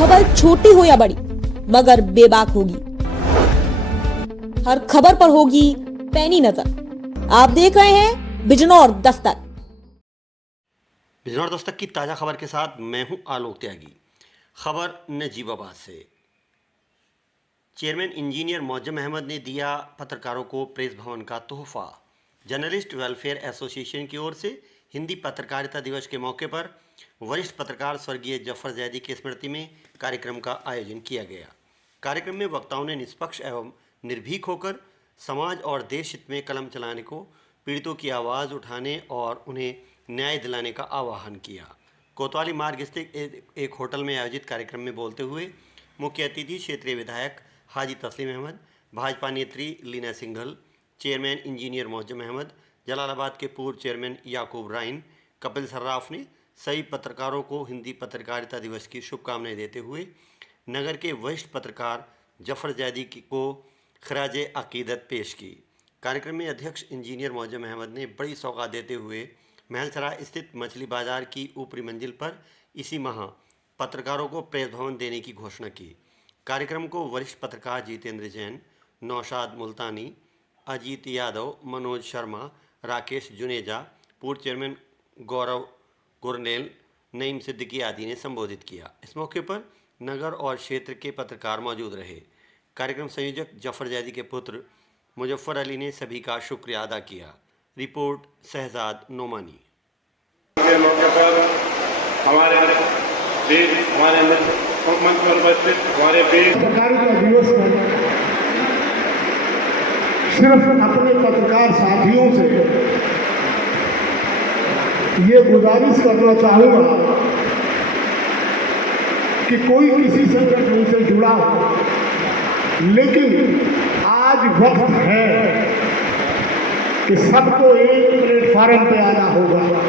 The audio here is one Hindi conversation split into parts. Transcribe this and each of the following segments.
खबर छोटी हो या बड़ी मगर बेबाक होगी। हर खबर पर होगी पैनी नजर। आप देख रहे हैं बिजनौर दस्तक। बिजनौर दस्तक की ताज़ा खबर के साथ मैं हूं आलोक त्यागी। खबर नजीबाबाद से। चेयरमैन इंजीनियर मौजम अहमद ने दिया पत्रकारों को प्रेस भवन का तोहफा। जर्नलिस्ट वेलफेयर एसोसिएशन की ओर से हिंदी पत्रकारिता दिवस के मौके पर वरिष्ठ पत्रकार स्वर्गीय जफर जैदी की स्मृति में कार्यक्रम का आयोजन किया गया। कार्यक्रम में वक्ताओं ने निष्पक्ष एवं निर्भीक होकर समाज और देश हित में कलम चलाने को, पीड़ितों की आवाज़ उठाने और उन्हें न्याय दिलाने का आह्वान किया। कोतवाली मार्ग स्थित एक होटल में आयोजित कार्यक्रम में बोलते हुए मुख्य अतिथि क्षेत्रीय विधायक हाजी तस्लीम अहमद, भाजपा नेत्री लीना सिंघल, चेयरमैन इंजीनियर मौजम अहमद, जलालाबाद के पूर्व चेयरमैन याकूब राइन, कपिल सर्राफ ने सभी पत्रकारों को हिंदी पत्रकारिता दिवस की शुभकामनाएं देते हुए नगर के वरिष्ठ पत्रकार जफर जैदी को खराजे अकीदत पेश की। कार्यक्रम में अध्यक्ष इंजीनियर मौजम अहमद ने बड़ी सौगात देते हुए महलसराय स्थित मछली बाजार की ऊपरी मंजिल पर इसी माह पत्रकारों को प्रेस भवन देने की घोषणा की। कार्यक्रम को वरिष्ठ पत्रकार जितेंद्र जैन, नौशाद मुल्तानी, अजीत यादव, मनोज शर्मा, राकेश जुनेजा, पूर्व चेयरमैन गौरव गुरनेल, नईम सिद्दीकी आदि ने संबोधित किया। इस मौके पर नगर और क्षेत्र के पत्रकार मौजूद रहे। कार्यक्रम संयोजक जफर जैदी के पुत्र मुजफ्फर अली ने सभी का शुक्रिया अदा किया। रिपोर्ट शहजाद नोमानी। के मौके पर हमारे देश, हमारे मंच पर उपस्थित हमारे देश पत्रकारिता दिवस पर सिर्फ अपने पत्रकार साथियों से ये गुजारिश करना चाहूँगा कि कोई किसी संगठन से जुड़ा हो, लेकिन आज वक्त है कि सबको एक प्लेटफॉर्म पे आना होगा।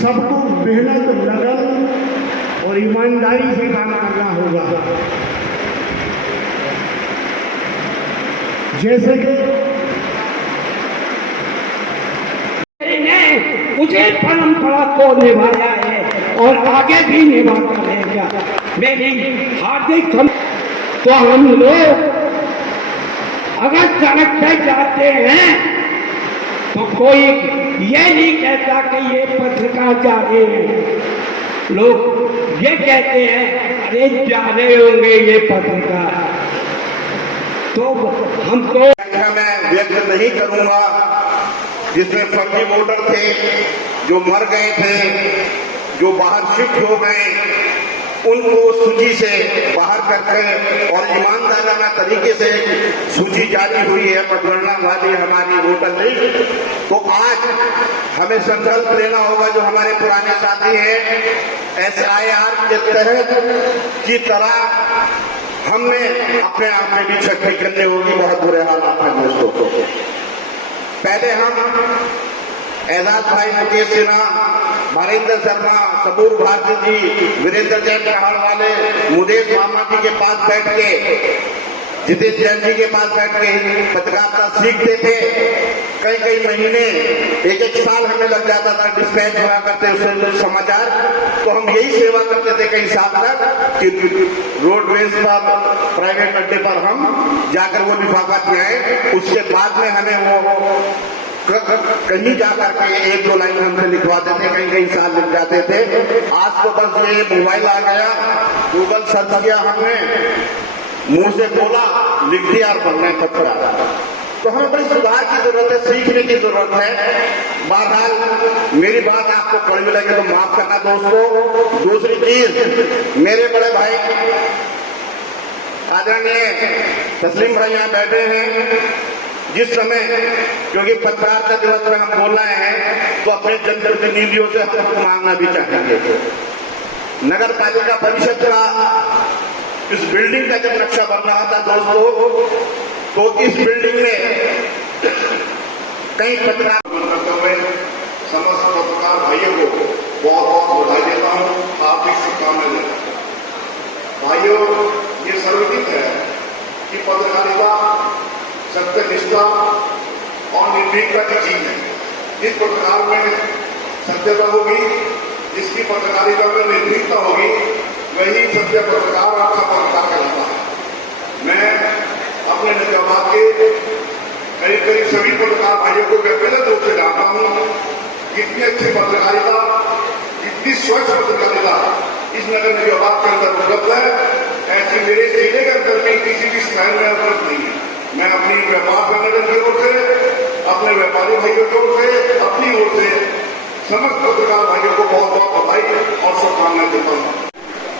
सबको मेहनत, लगन और ईमानदारी से काम करना होगा। जैसे कि मुझे परंपरा को निभाया है और आगे भी निभाता रहेगा। मेरी हार्दिक तो हम लोग अगर चढ़ते जाते हैं तो कोई ये नहीं कहता कि ये पत्रकार जा रहे हैं। लोग ये कहते हैं अरे जा रहे होंगे ये पत्रकार। तो हमको मैं व्यक्त नहीं करूंगा जिसमें फर्जी वोटर थे, जो मर गए थे, जो बाहर शिफ्ट हो गए, उनको सूची से बाहर करके और ईमानदाराना तरीके से सूची जारी हुई है मतगणना वाली हमारी वोटर लिस्ट। तो आज हमें संकल्प लेना होगा, जो हमारे पुराने साथी हैं SIR के तहत की तरह हमने अपने आप में भी छटनी करनी होगी। बहुत बुरे हालात हैं दोस्तों। पहले हम एजाज भाई, मुकेश सिन्हा, महेंद्र शर्मा, सबूर भारती जी, वीरेंद्र जैन पहाड़ वाले, मुदेश मामा जी के पास बैठ के, जितेंद्र जैन जी के पास बैठ के पत्रकारिता सीखते थे। कई महीने, एक साल हमें लग जाता था डिस्पैच हुआ करते उससे समाचार। तो हम यही सेवा करते थे कई साल तक कि रोडवेज पर, प्राइवेट अड्डे पर हम जाकर वो लिफाफा दिए। उसके बाद में हमें वो कहीं जाकर के 1-2 लाइन हमसे लिखवाते थे, कई साल लिख जाते थे। आज तो बस ये मोबाइल आ गया, गूगल सर्च किया हमने, मुंह से बोला, लिख दिया और बनने पत्र। तो हमें बड़ी सुधार की जरूरत है, सीखने की जरूरत है। बहरहाल मेरी बात आपको कड़वी लगे तो माफ करना दोस्तों। दूसरी चीज, मेरे बड़े भाई आदरणीय तस्लीम भाई यहाँ बैठे हैं। जिस समय, क्योंकि पत्रकारिता दिवस में हम बोल रहे हैं तो अपने जनप्रतिनिधियों से हम मांगना भी चाहेंगे। नगर पालिका परिषद का इस बिल्डिंग का जब नक्शा बन रहा था दोस्तों, तो इस बिल्डिंग में कई पत्रकार समस्त पत्रकार भाइयों को बहुत बधाई देता हूँ, हार्दिक शुभकामनाएं देता हूँ। भाइयों, ये सर्वविदित है कि पत्रकारिता सत्यनिष्ठा और निर्भीकता की चीज है। इस पत्रकार में सत्यता होगी जिसकी पत्रकारिता में निर्भीकता होगी वही सच्चा पत्रकार अच्छा पत्रकार कहलाता है। मैं अपने नजरियाबाद के करीब करीब सभी पत्रकार भाइयों को व्यक्तिगत रूप से जानता हूँ। इतनी अच्छी पत्रकारिता, इतनी स्वच्छ पत्रकारिता इस नगर नजरियाबाद के अंदर उपलब्ध है, ऐसी मेरे जिले के अंदर में किसी भी शहर में उपलब्ध नहीं है। मैं अपनी व्यापार संगठन की ओर से, अपने व्यापारी भाइयों की ओर से, अपनी ओर से समस्त पत्रकार भाइयों को बहुत बहुत बधाई और शुभकामनाएं देता हूँ।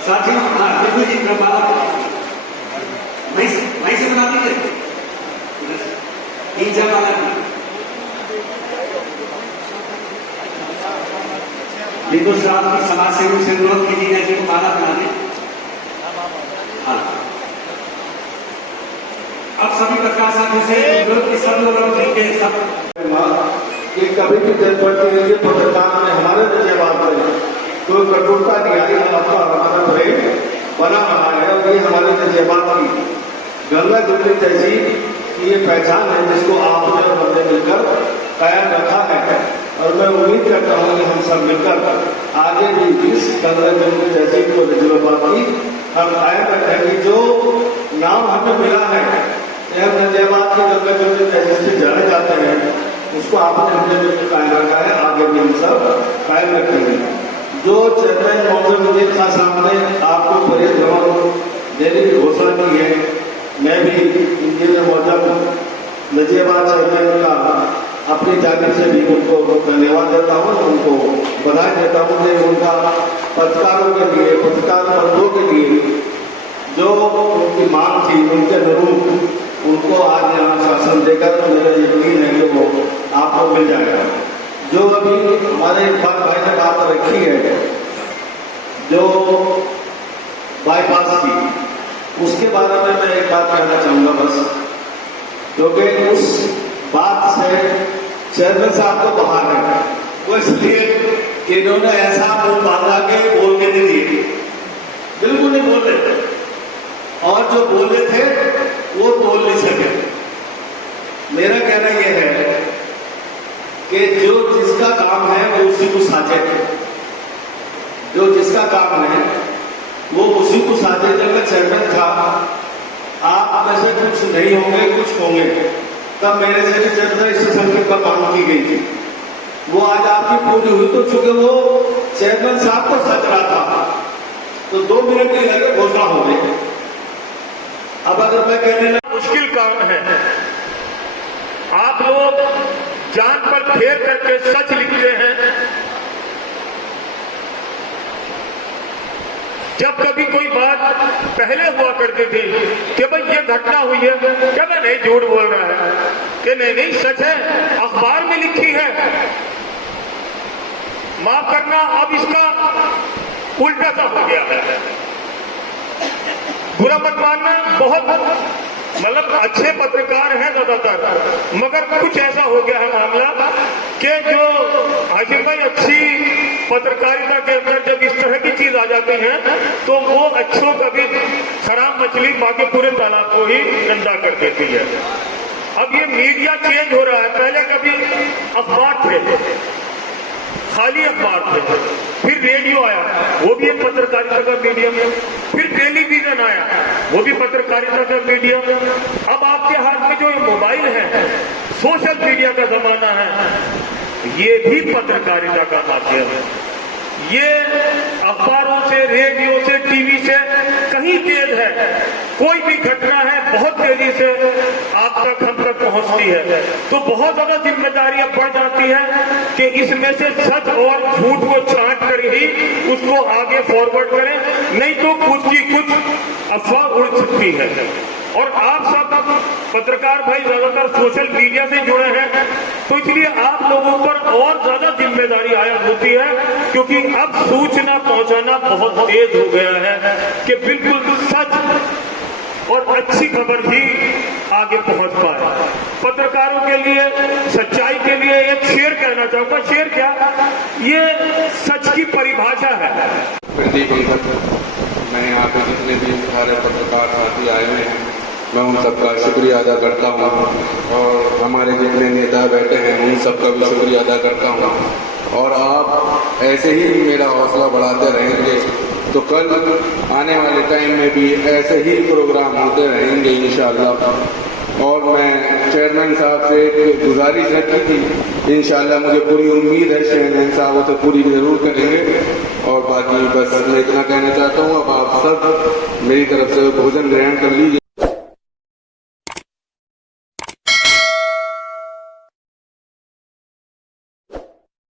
साथियों, बिल्कुल जी, वहीं से बना दीजिए, तीन चार वाला बिल्कुल साहब की समाज सेवी से अनुरोध कीजिए कि माला बना दें। हाँ, अब सभी पत्रकार साथियों से अनुरोध की सब लोग सब कि कभी भी जरूरत पड़ती है ये पत्रकार में हमारे नजरियाबाद में कोई कठोरता नहीं आई, आपका हमारा प्रेम बना रहा है और ये हमारे नजरियाबाद की गंगा जमुनी तहसील ये पहचान है जिसको आपने और हमने मिलकर कायम रखा है। और मैं उम्मीद करता हूँ कि हम सब मिलकर आगे भी इस गंगा जमुनी तहसील को नजरियाबाद की हम कायम रखेंगे। जो नाम हमें मिला है हम नजरियाबाद की गंगा जमुनी तहसील से जाने जाते हैं, उसको आपने हमने मिलकर कायम रखा है, आगे भी हम सब कायम रखेंगे। जो चेयरमैन मौजूद मुझे था सामने आपको परित भवन देने की घोषणा की है, मैं भी इनके मौजूद नजरियाबाद चेयरमैन का अपनी जागीर से भी उनको धन्यवाद देता हूँ, उनको बधाई देता हूँ कि उनका पत्रकारों के लिए, पत्रकार बंधुओं के लिए जो उनकी मांग थी उनके अनुरूप उनको आज यहाँ शासन देकर तो मेरा यकीन है कि वो आपको मिल जाएगा। जो अभी हमारे इरफान भाई ने बात रखी है जो बाईपास की, उसके बारे में मैं एक बात कहना चाहूँगा बस, क्योंकि उस बात से चेयरमैन साहब को बाहर है, वो इसलिए कि इन्होंने ऐसा मुंह बांधा के बोल के नहीं दिए, बिल्कुल नहीं बोल रहे, और जो बोल रहे थे वो बोल नहीं सके। मेरा कहना यह है कि जो जिसका काम है वो उसी को साझे, जो जिसका काम है वो उसी को साझे। जब मैं चेयरमैन था, आप में से कुछ नहीं होंगे, कुछ होंगे, तब मेरे से भी चर्चा स्टेशन की मांग की गई थी, वो आज आपकी पूरी हुई। तो चूंकि वो चेयरमैन साहब को सच रहा था तो 2 मिनट के लगे घोषणा हो गई। अब अगर मैं कहने लगा, मुश्किल काम है, आप लोग जान पर फेर करके सच लिखते हैं। जब कभी कोई बात पहले हुआ करती थी कि भाई ये घटना हुई है, क्या मैं नहीं झूठ बोल रहा है, कि नहीं सच है, अखबार में लिखी है, माफ करना अब इसका उल्टा सा हो गया है। बुरा मत मानना, बहुत मतलब अच्छे पत्रकार हैं ज्यादातर, मगर कुछ ऐसा हो गया है मामला कि जो हाशिम भाई अच्छी पत्रकारिता के अंदर जब इस तरह की चीज आ जाती है तो वो अच्छों कभी खराब मछली बाकी पूरे तालाब को ही गंदा कर देती है। अब ये मीडिया चेंज हो रहा है, पहले कभी अखबार थे, खाली अखबार थे, फिर रेडियो आया, वो भी एक पत्रकारिता का मीडियम, फिर टेलीविजन आया, वो भी पत्रकारिता का मीडियम। अब आपके हाथ में जो मोबाइल है, सोशल मीडिया का जमाना है, ये भी पत्रकारिता का माध्यम है। ये अखबारों से, रेडियो से, टीवी से कहीं तेज है। कोई भी घटना है बहुत तेजी से आप तक, हम तक पहुंचती है, तो बहुत ज्यादा जिम्मेदारियां बढ़ जाती है कि इसमें से सच और झूठ को छांट कर ही उसको आगे फॉरवर्ड करें, नहीं तो कुछ की कुछ अफवाह उड़ सकती है। और आप सब पत्रकार भाई ज्यादातर सोशल मीडिया से जुड़े हैं, तो इसलिए आप लोगों पर और ज्यादा जिम्मेदारी आयद होती है, क्योंकि अब सूचना पहुंचाना बहुत तेज हो गया है कि बिल्कुल सच और अच्छी खबर ही आगे पहुंच पाए। पत्रकारों के लिए, सच्चाई के लिए एक शेर कहना चाहूंगा। शेर क्या, ये सच की परिभाषा है। मैं यहाँ पे जितने भी सारे पत्रकार साथी आए हुए हैं, मैं उन सबका शुक्रिया अदा करता हूँ और हमारे जितने नेता बैठे हैं उन सबका भी शुक्रिया अदा करता हूँ। और आप ऐसे ही मेरा हौसला बढ़ाते रहेंगे तो कल आने वाले टाइम में भी ऐसे ही प्रोग्राम होते रहेंगे इंशाअल्लाह। और मैं चेयरमैन साहब से एक गुजारिश रखी थी, इंशाअल्लाह मुझे पूरी उम्मीद है चेयरमैन साहब उसे पूरी जरूर करेंगे। और बाकी बस मैं इतना कहना चाहता हूँ, अब आप सब मेरी तरफ से भोजन ग्रहण कर लीजिए।